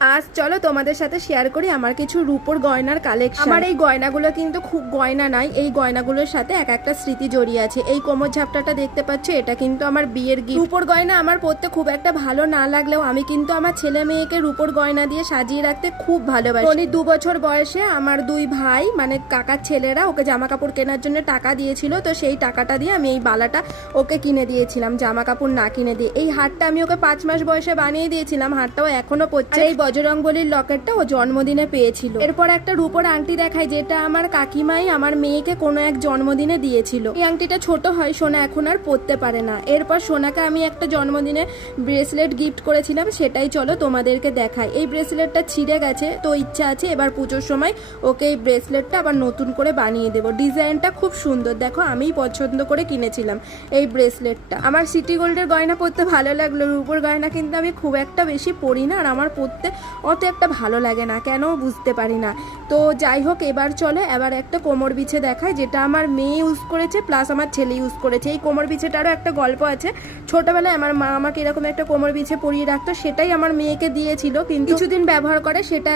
আজ চলো তোমাদের সাথে শেয়ার করি আমার কিছু রূপোর গয়নার কালেকশন। আমার এই গয়নাগুলো কিন্তু খুব গয়না নয়, এই গয়নাগুলোর সাথে এক একটা স্মৃতি জড়িয়ে আছে। এই কোমর ঝাপটাটা দেখতে পাচ্ছ, এটা কিন্তু আমার বিয়ের গিফট। রূপোর গয়না আমার পরতে খুব একটা ভালো না লাগলেও আমি কিন্তু আমার ছেলে মেয়েকে রূপোর গয়না দিয়ে সাজিয়ে রাখতে খুব ভালোবাসি। উনি 2 বছর বয়সে আমার 2 ভাই মানে কাকার ছেলেরা ওকে জামা কাপড় কেনার জন্য টাকা দিয়েছিল, তো সেই টাকাটা দিয়ে আমি এই বালাটা ওকে কিনে দিয়েছিলাম, জামা কাপড় না কিনে দিয়ে। এই হারটা আমি ওকে 5 মাস বয়সে বানিয়ে দিয়েছিলাম, হারটাও এখনো পড়ছে। এই বজরংবলীর লকেটটা ও জন্মদিনে পেয়েছিল। এরপর একটা রূপোর আংটি দেখাই, যেটা আমার কাকিমাই আমার মেয়েকে কোনো এক জন্মদিনে দিয়েছিল। এই আংটিটা ছোট হয়, সোনা এখন আর পরতে পারে না। এরপর সোনাকে আমি একটা জন্মদিনে ব্রেসলেট গিফট করেছিলাম, সেটাই চলো তোমাদেরকে দেখাই। এই ব্রেসলেটটা ছিঁড়ে গেছে, তো ইচ্ছা আছে এবার পুজোর সময় ওকে এই ব্রেসলেটটা আবার নতুন করে বানিয়ে দেবো। ডিজাইনটা খুব সুন্দর, দেখো আমিই পছন্দ করে কিনেছিলাম এই ব্রেসলেটটা। আমার সিটি গোল্ডের গয়না পরতে ভালো লাগলো, রূপোর গয়না কিন্তু আমি খুব একটা বেশি পরি না, আর আমার পরতে অত একটা ভালো লাগে না, কেন বুঝতে পারি না। তো যাই হোক, এবার চলো এবার একটা কোমর বিছে দেখায়, যেটা আমার মেয়ে ইউজ করেছে প্লাস আমার ছেলে ইউজ করেছে। এই কোমর বিছেটারও একটা গল্প আছে। ছোটবেলায় আমার মা আমাকে এরকম একটা কোমর বিছে পরিয়ে রাখতো, সেটাই আমার মেয়েকে দিয়েছিল, কিন্তু কিছুদিন ব্যবহার করে সেটা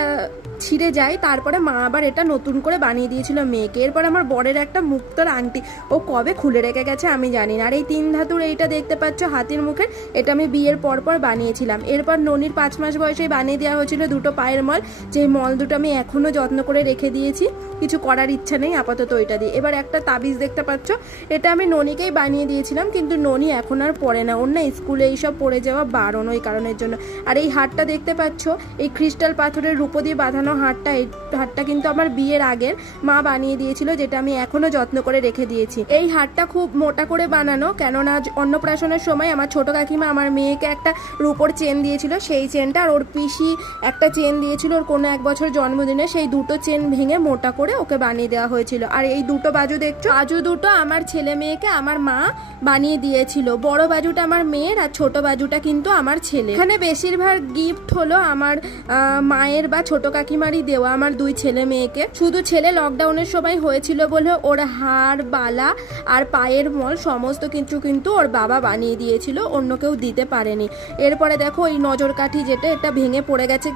ছিঁড়ে যায়। তারপরে মা আবার এটা নতুন করে বানিয়ে দিয়েছিল মেয়েকে। এরপর আমার বরের একটা মুক্তোর আংটি, ও কবে খুলে রেখে গেছে আমি জানি না। আর এই 3 ধাতুর এইটা দেখতে পাচ্ছ হাতির মুখের, এটা আমি বিয়ের পর বানিয়েছিলাম। এরপর ননির 5 মাস বয়সে বানিয়ে দেওয়া হয়েছিল 2টো পায়ের মল, যে মল দুটো আমি এখনো যত্ন করে রেখে দিয়েছি, কিছু করার ইচ্ছা নেই আপাতত ওইটা দিয়ে। এবার একটা তাবিজ দেখতে পাচ্ছ, এটা আমি ননিকেই বানিয়ে দিয়েছিলাম, কিন্তু ননি এখন আর পরে না, ওর না স্কুলে এইসব পড়ে যাওয়া বারণ, ওই কারণের জন্য। আর এই হারটা দেখতে পাচ্ছ, এই ক্রিস্টাল পাথরের রূপো দিয়ে বাঁধানো হারটা, এই হারটা কিন্তু আমার বিয়ের আগের মা বানিয়ে দিয়েছিল, যেটা আমি এখনো যত্ন করে রেখে দিয়েছি। এই হারটা খুব মোটা করে বানানো, কেননা অন্নপ্রাশনের সময় আমার ছোট কাকিমা আমার মেয়েকে একটা রূপোর চেন দিয়েছিল, সেই চেনটা আর ওর পিসি একটা চেন দিয়েছিল ওর কোনো 1 বছর জন্মদিনে, সেই দুটো চেন ভেঙে মোটা করে ওকে বানিয়ে দেওয়া হয়েছিল। আর এই দুটো বাজু দেখছো, বাজু দুটো আমার ছেলে মেয়েকে আমার মা বানিয়ে দিয়েছিল। বড় বাজুটা আমার মেয়ের আর ছোট বাজুটা কিন্তু আমার ছেলে। এখানে বেশিরভাগ গিফট হলো আমার মায়ের বা ছোট কাকিমারই দেওয়া আমার 2 ছেলে মেয়েকে। শুধু ছেলে লকডাউনের সময় হয়েছিল বলে ওর হার বালা আর পায়ের মল সমস্ত কিছু কিন্তু ওর বাবা বানিয়ে দিয়েছিল, অন্য কেউ দিতে পারেনি। এরপরে দেখো এই নজর কাঠি, যেটা এটা ভেঙে পড়ে গেছে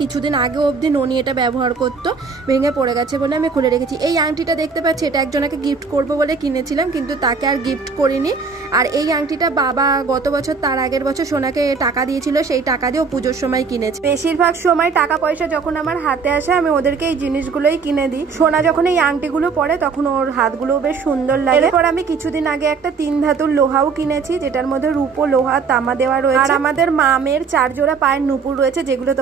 কিছুদিন আগে অবধি ননি এটা ব্যবহার করতো, ভেঙে পড়ে গেছে বলে আমি খুলে রেখেছি। এই আংটিটা দেখতে পাচ্ছি, এটা একজনকে গিফট করব বলে কিনেছিলাম, কিন্তু তাকে আর গিফট করিনি। আর এই আংটিটা বাবা গত বছর তার আগের বছর সোনাকে টাকা দিয়েছিল, সেই টাকা দিয়ে ও পুজোর সময় কিনেছে। বেশিরভাগ সময় টাকা পয়সা যখন আমার হাতে আসে আমি ওদেরকে এই জিনিসগুলোই কিনে দিই। সোনা যখন এই আংটিগুলো পরে তখন ওর হাতগুলো বেশ সুন্দর লাগে। এরপর আমি কিছুদিন আগে একটা 3 ধাতুর লোহাও কিনেছি, যেটার মধ্যে রূপো লোহা তামা দেওয়া রয়েছে। আর আমাদের মামের 4 জোড়া পায়ের নুপুর রয়েছে, যেগুলো